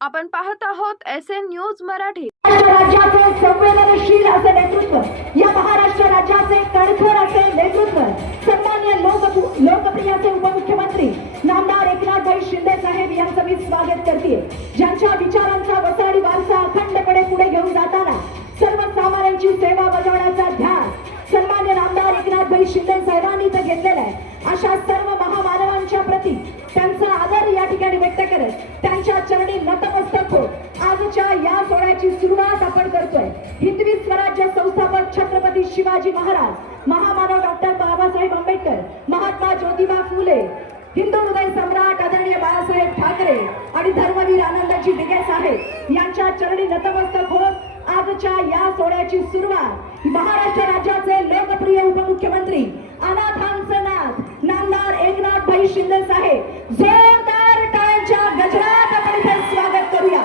आपण पाहत आहोत S N news Marathi. Maharashtra राज्याचे संवेदनशील असे नेतृत्व या महाराष्ट्र राज्याचे कणखर असे नेतृत्व सन्मान्य लोक लोकप्रिय उपमुख्यमंत्री नामदार एकनाथभाई शिंदे साहेब यांचं मी स्वागत करते ज्यांच्या विचारांचा वसाडी वारसा अखंडपणे पुढे घेऊन जाताना सर्वसामान्यांची सेवा बजावण्याचा ध्यास सन्मान्य नामदार एकनाथभाई शिंदे साहेबांनी इथं घेतलेला आहे. अशा सर्व महामानवांच्या प्रती त्यांचा आदर या ठिकाणी व्यक्त करत त्यांच्या चरणी नतमस्तक हो आजच्या या सोहळ्याची सुरुवात आपण करतोय. हिंदवी स्वराज्य संस्थापक छत्रपती शिवाजी महाराज महामानव डॉक्टर बाबासाहेब आंबेडकर महात्मा ज्योतिबा फुले हिंदू हृदय सम्राट आदरणीय बाळासाहेब ठाकरे आणि धर्मवीर आनंदाची दिगे साहेब यांच्या चरणी नतमस्तक होत आजच्या या सोहळ्याची सुरुवात महाराष्ट्र राज्याचे लोकप्रिय उपमुख्यमंत्री अनाथांचे नाथ नामदार एकनाथ भाई शिंदे साहेब जोरदार टाळ्यांच्या गजरात आपण इथे स्वागत करूया.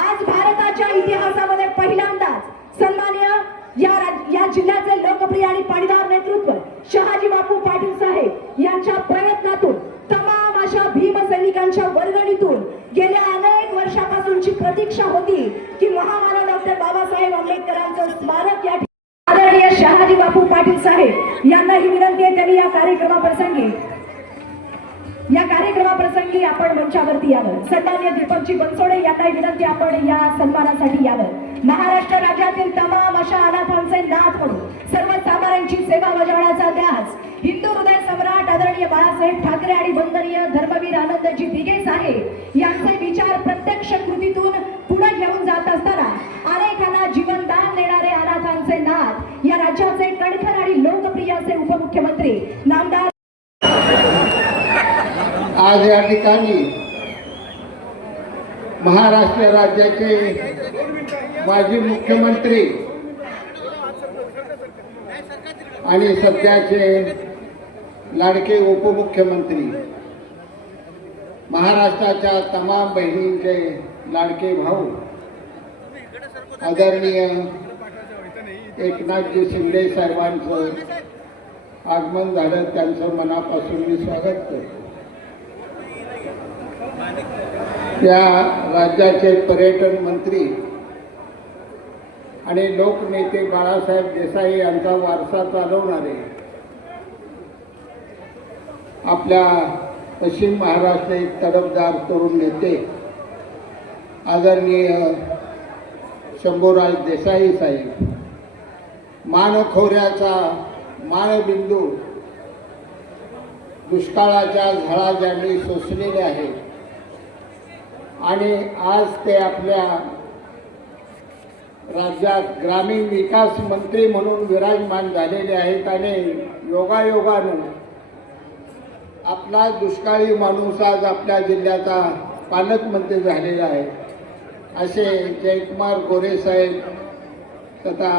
आज भारताच्या इतिहासामध्ये पहिल्यांदाच सन्मान्य या या जिल्ह्याचे लोकप्रिय आणि पाणीदार नेतृत्व शहाजी बापू पाटील साहेब यांच्या प्रयत्नातून तमाम अशा भीमसैनिकांच्या वर्गणीतून गेल्या अनेक वर्षापासूनची प्रतीक्षा होती की महामानव डॉक्टर बाबासाहेब आंबेडकरांचं स्मारक या शहाजी बापू पाटील साहेब यांना ही विनंती आहे त्यांनी या कार्यक्रमाप्रसंगी या कार्यक्रमाप्रसंगी आपण मंचावरती यावं. सन्मान्य दीपकजी बनसोडे यांना विनंती आपण या सन्मानासाठी यावं. महाराष्ट्र राज्यातील तमाम अशा अनाथांचे नाथ म्हणून सर्वसामान्यांची सेवा बजावण्याचा ध्यास हिंदू हृदय सम्राट आदरणीय बाळासाहेब ठाकरे आणि वंदनीय धर्मवीर आनंदजी दिगे साहेब यांचे विचार प्रत्यक्ष कृतीतून पुढे घेऊन जात असताना अनेकांना जीवनदान देणारे अनाथांचे नाथ या राज्याचे कणखर आणि लोकप्रिय असे उपमुख्यमंत्री नामदार आज या ठिकाणी महाराष्ट्र राज्याचे माजी मुख्यमंत्री आणि सध्याचे लाडके उपमुख्यमंत्री महाराष्ट्राच्या तमाम बहिणींचे लाडके भाऊ आदरणीय एकनाथजी शिंदे साहेबांचं आगमन झालं त्यांचं मनापासून मी स्वागत करतो. या राज्याचे पर्यटन मंत्री आणि लोकनेते बाळासाहेब देसाई यांचा वारसा चालवणारे आपल्या पश्चिम महाराष्ट्र एक तडफदार तरुण नेते आदरणीय शंभूराज देसाई साहेब. मानखोऱ्याचा मानबिंदू दुष्काळाच्या झळा ज्यांनी सोसलेले आहेत आणि आज ते आपल्या राज्यात ग्रामीण विकास मंत्री म्हणून विराजमान झालेले आहेत आणि योगायोगानं आपला दुष्काळी माणूस आज आपल्या जिल्ह्याचा पालकमंत्री झालेला आहे. असे जयकुमार गोरे साहेब तथा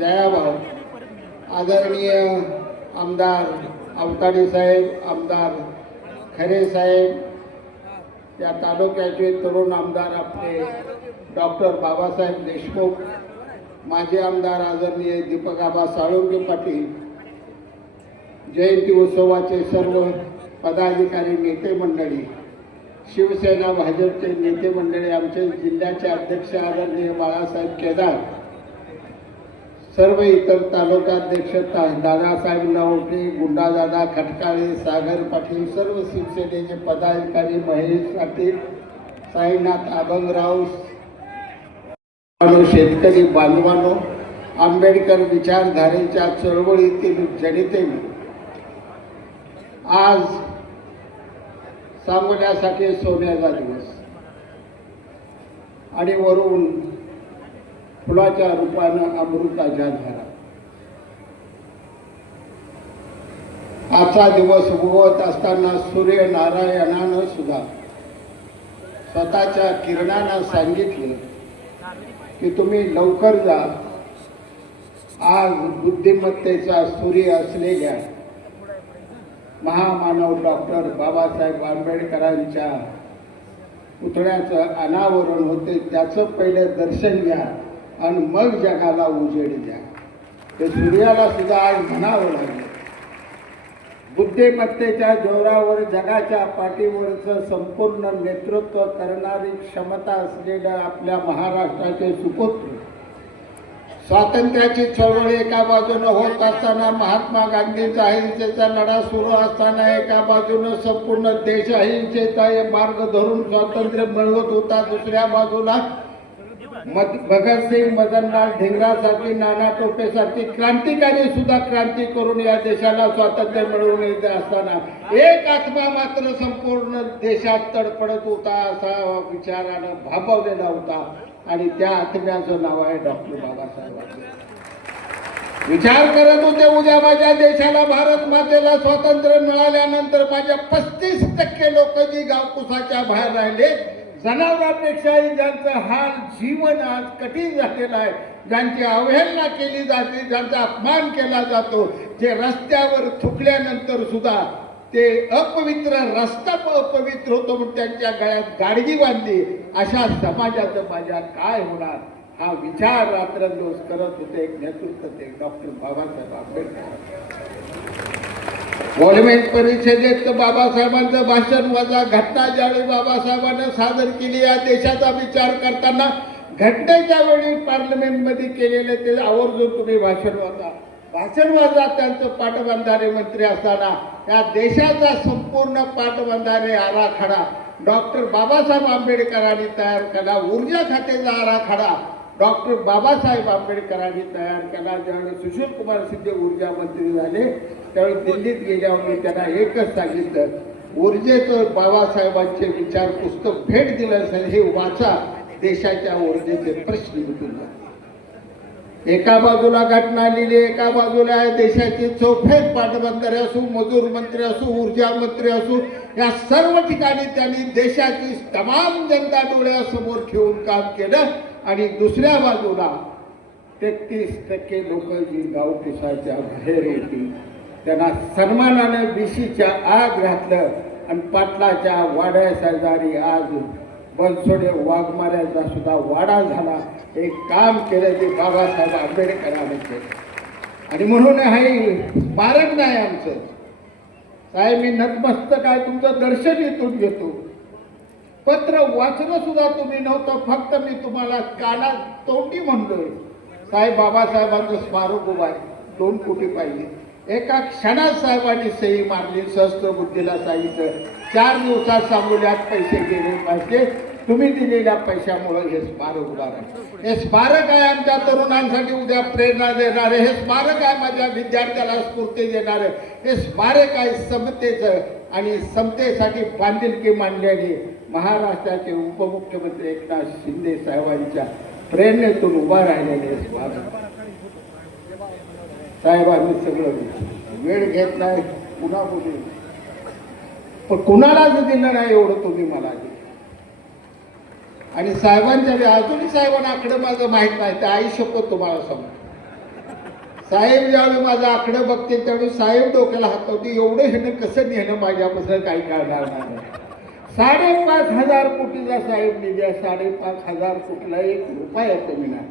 जयाभाऊ आदरणीय आमदार अवताडे साहेब आमदार खरे साहेब या तालुक्याचे तरुण आमदार आपले डॉक्टर बाबासाहेब देशमुख माजी आमदार आदरणीय दीपक आबा साळुंके पाटील जयंती उत्सवाचे सर्व पदाधिकारी नेते मंडळी शिवसेना भाजपचे नेते मंडळी आमचे जिल्ह्याचे अध्यक्ष आदरणीय बाळासाहेब केदार सर्व इतर तालुकाध्यक्ष दादासाहेब नवटे गुंडादादा खटकाळे सागर पाटील सर्व शिवसेनेचे पदाधिकारी महेश पाटील साईनाथ अभंगराव शेतकरी बांधवानो आंबेडकर विचारधारेच्या चळवळीतील जनिते आज सांगण्यासाठी सोन्याचा दिवस. आणि वरून फुलाच्या रूपानं अमृताच्या झाला. आजचा दिवस उगवत असताना सूर्यनारायणानं सुद्धा स्वतःच्या किरणानं सांगितलं की तुम्ही लवकर जा. आज बुद्धिमत्तेचा सूर्य असलेल्या महामानव डॉक्टर बाबासाहेब आंबेडकरांच्या पुतळ्याचं अनावरण होते त्याचं पहिलं दर्शन घ्या. आणि मग जगाला उजेड द्या. ते सूर्याला सुद्धा आज म्हणावं लागलं. बुद्धिमत्तेच्या जोरावर जगाच्या पाठीवरचं संपूर्ण नेतृत्व करणारी क्षमता असलेल्या आपल्या महाराष्ट्राचे सुपुत्र स्वातंत्र्याची चळवळ एका बाजूनं होत असताना महात्मा गांधींचा अहिंसेचा लढा सुरू असताना एका बाजूनं संपूर्ण देश अहिंसेचा मार्ग धरून स्वातंत्र्य मिळवत होता. दुसऱ्या बाजूला भगतसिंग मदनलाल ढेंगरासारखी नाना टोपेसारखी क्रांतिकारी सुद्धा क्रांती करून या देशाला स्वातंत्र्य मिळवून येत असताना एक आत्मा मात्र संपूर्ण देशात तडफडत होता असा विचारानं भाबवलेला होता. आणि त्या आत्म्याचं नाव आहे डॉक्टर बाबासाहेब आंबेडकर विचार करत होते उद्या माझ्या देशाला भारत मातेला स्वातंत्र्य मिळाल्यानंतर माझ्या पस्तीस टक्के लोक जी गावकुसाच्या बाहेर राहिले जनावरांपेक्षाही ज्यांचं हाल जीवन आज कठीण झालेलं आहे ज्यांची अवहेलना केली जाते ज्यांचा अपमान केला जातो जे रस्त्यावर थुकल्यानंतर सुद्धा ते अपवित्र रस्ता प- अपवित्र होतो म्हणून त्यांच्या गळ्यात गाडगी बांधली. अशा समाजाचं माझ्या काय होणार? हा विचार रात्रंदोष करत होते एक नेतृत्व ते डॉक्टर बाबासाहेब आंबेडकर. गोलमेज परिषदेत बाबासाहेबांचं भाषण वजा घटना ज्यावेळी बाबासाहेबांना सादर केली या देशाचा विचार करताना घटनेच्या वेळी पार्लमेंटमध्ये केलेले ते आवर्जून तुम्ही भाषण वाचा. भाषण वाजा त्यांचं पाटबंधारे मंत्री असताना या देशाचा संपूर्ण पाटबंधारे आराखडा डॉक्टर बाबासाहेब आंबेडकरांनी तयार केला. ऊर्जा खात्याचा आराखडा डॉक्टर बाबासाहेब आंबेडकरांनी तयार केला ज्यावेळी सुशील कुमार शिंदे ऊर्जा मंत्री झाले त्यावेळी दिल्लीत गेल्यावर मी त्यांना एकच सांगितलं ऊर्जेचं बाबासाहेबांचे विचार पुस्तक भेट दिलं असेल हे वाचा देशाच्या ऊर्जेचे प्रश्न मिटून एका बाजूला घटना लिहिली एका बाजूला देशाचे चौफेर पाटबंधारे असू मजूर मंत्री असू ऊर्जा मंत्री असू या सर्व ठिकाणी त्यांनी देशाची तमाम जनता डोळ्यासमोर ठेवून काम केलं. आणि दुसऱ्या बाजूला तेहतीस टक्के लोक जी गावकुसाच्या बाहेर होती त्यांना सन्मानाने बीसीच्या आग घातलं आणि पाटलाच्या वाड्या शेजारी आज बनसोडे वाघमाऱ्याचा सुद्धा वाडा झाला. हे काम केलं ते बाबासाहेब आंबेडकरांनी केलं. आणि म्हणून हे स्मारक नाही आमचं. साहेब मी नतमस्तक आहे तुमचं दर्शन इथून घेतो. पत्र वाचणं सुद्धा तुम्ही नव्हतं फक्त मी तुम्हाला काना तोंडी म्हणलोय साहेब बाबासाहेबांचं स्मारक उभं दोन कोटी पाहिजे. एका क्षणात साहेबांनी सही मारली सहस्त्र बुद्धीला सांगितलं. चार दिवसात सांगोल्यात पैसे गेले पाहिजे. तुम्ही दिलेल्या पैशामुळे हे स्मारक उभारा हे स्मारक आहे आमच्या तरुणांसाठी उद्या प्रेरणा देणारे. हे स्मारक आहे माझ्या विद्यार्थ्याला स्फूर्ती देणारे. हे स्मारक आहे समतेचं आणि समतेसाठी बांधिलकी मांडलेली. महाराष्ट्राचे उपमुख्यमंत्री एकनाथ शिंदे साहेबांच्या प्रेरणेतून उभा राहिलेले हे साहेब आम्ही सगळं वेळ घेत नाही पुन्हा बोलू. पण कुणालाच दिलं नाही एवढं तुम्ही मला आणि साहेबांच्या अजूनही साहेबांना आकडं माझं माहीत नाही ते आई शपथ तुम्हाला सांगतो. साहेब ज्यावेळी माझं आकडं बघते त्यावेळी साहेब डोक्याला हातवते एवढं हेनं कसं नेणं माझ्यापासून काही कळणार नाही. साडेपाच हजार कोटीचा साहेब निधी आहे. साडेपाच हजार कोटीला एक रुपया कमी नाही.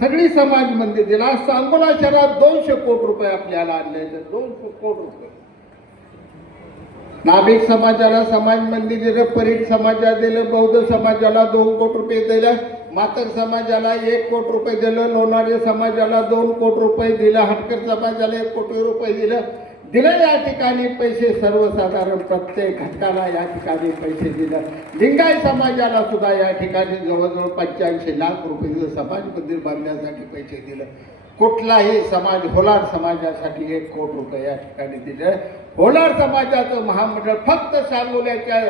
सगळी समाज मंदिर दिला. आज सांगोला शहरात दोनशे कोटी रुपये आपल्याला आणले तर दोनशे कोटी रुपये. नाभिक समाजाला समाज मंदिर दिलं परीट समाजाला दिलं बौद्ध समाजाला दोन कोटी रुपये दिलं. मातक समाजाला एक कोटी रुपये दिलं. लोणारे समाजाला दोन कोटी रुपये दिलं. हटकर समाजाला एक कोटी रुपये दिलं. दिलं या ठिकाणी पैसे सर्वसाधारण प्रत्येक घटकाला या ठिकाणी पैसे दिलं. लिंगाय समाजाला सुद्धा या ठिकाणी जवळजवळ पंच्याऐंशी लाख रुपये समाज मंदिर बांधण्यासाठी पैसे दिलं. कुठलाही समाज होलार समाजासाठी एक कोट रुपये या ठिकाणी दिले. होलार समाजाचं महामंडळ फक्त सांगोल्याच्या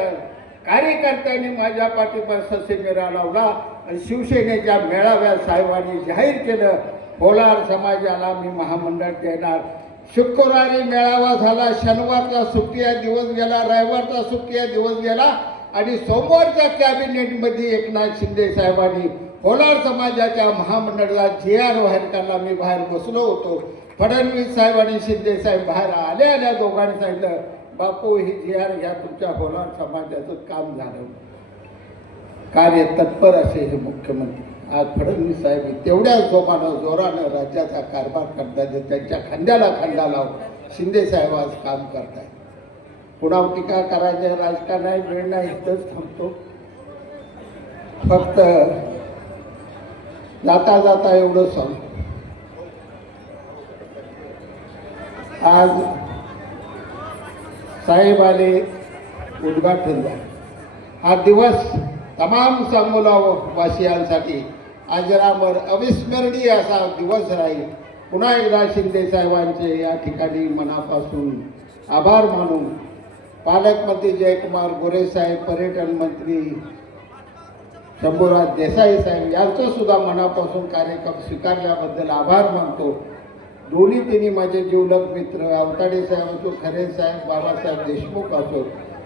कार्यकर्त्यांनी माझ्या पाठीवर ससेमिरा लावला आणि शिवसेनेच्या मेळाव्या साहेबांनी जाहीर केलं. होलार समाजाला मी महामंडळ देणार. शुक्रवारी मेळावा झाला शनिवारचा सुट्टीया दिवस गेला रविवारचा सुट्टीया दिवस गेला आणि सोमवारच्या कॅबिनेटमध्ये एकनाथ शिंदे साहेबांनी होलार समाजाच्या महामंडळाला जे आर बाहेर काढला मी बाहेर बसलो होतो. फडणवीस साहेब आणि शिंदे साहेब बाहेर आले आल्या दोघांनी सांगितलं बापू ही जी आर घ्या तुमच्या होलार समाजाचं काम झालं. कार्य तत्पर असे हे मुख्यमंत्री. आज फडणवीस साहेब तेवढ्या जोमानं जोरानं राज्याचा कारभार करतायत त्यांच्या खांद्याला खांदा लावून शिंदे साहेब आज काम करतायत. पुन्हा टीका करायचं राजकारणात वेळ नाही इथंच थांबतो. फक्त जाता जाता एवढं सांग. आज साहेब आले उद्घाटन झालं. हा दिवस तमाम सांगोला वासियांसाठी अजरामर अविस्मरणीय असा दिवस राहील. पुन्हा एकदा शिंदे साहेबांचे या ठिकाणी मनापासून आभार मानून पालकमंत्री जयकुमार गोरे साहेब पर्यटन मंत्री शंभूराज देसाई साहेब यांचं सुद्धा मनापासून कार्यक्रम स्वीकारल्याबद्दल आभार मानतो. दोन्ही तिन्ही माझे जीवलग मित्र अवताडे साहेब असो खरे साहेब बाबासाहेब देशमुख असो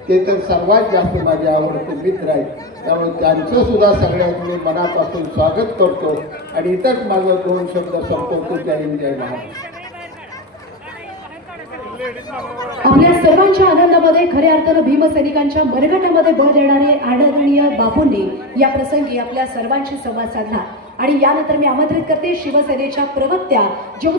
ते तर सर्वात जास्त माझे आवडते मित्र आहेत. त्यामुळे त्यांचं सुद्धा सगळ्यात मी मनापासून स्वागत करतो. आणि इतर माझं दोन शब्द संपवतो. जय हिंद जय आपल्या सर्वांच्या आनंदामध्ये खऱ्या अर्थानं भीमसैनिकांच्या मनगटामध्ये बळ देणारे आदरणीय बापूंनी या प्रसंगी आपल्या सर्वांशी संवाद साधला. आणि यानंतर मी आमंत्रित करते शिवसेनेच्या प्रवक्त्या ज्योती